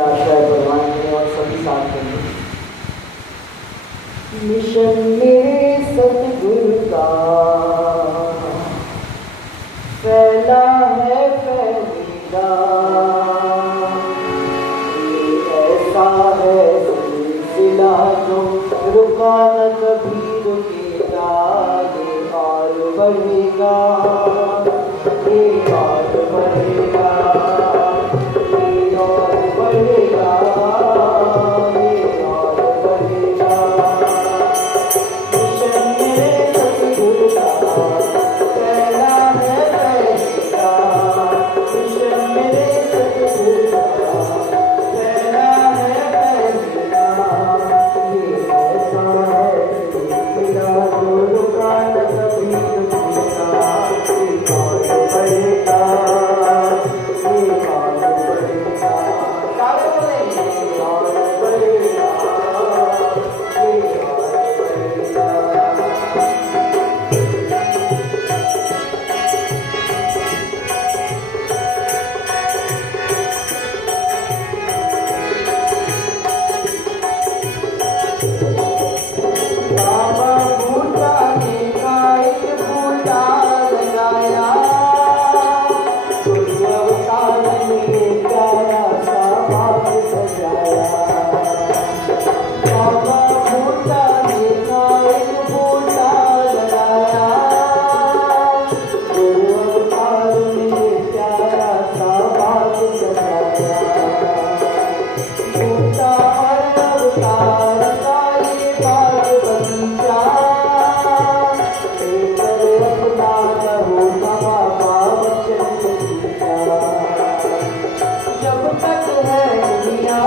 आश्रय भगवान ने और सभी साथ में मिशन मेरे सतगुरु का फैला है फैलेगा, ऐसा है सिलसिला जो रुका न कभी रुकेगा, ये और बढ़ेगा, ये और बढ़ेगा, ये और बढ़ेगा, ये और बढ़ेगा। मिशन मेरे सतगुरु का फैला है फैलेगा, मिशन मेरे सतगुरु का फैला है फैलेगा, ये ऐसा है सिलसिला जो रुका न कभी रुकेगा, ये और बढ़ेगा, ये और बढ़ेगा। सारे बोलेंगे ये और बढ़ेगा, ये और बढ़ेगा। बाबा बूटा ने एक बूटा लगाया, गुरु अवतार ने प्यारा सा बाग सजाया। बाबा बूटा ने एक बूटा लगाया, गुरु अवतार ने प्यारा सा बाग सजाया। बूटा और अवतार का ये बाग बगीचा, लेकर अपना कहो बाबा वचन सीखा। जब तक है दुनिया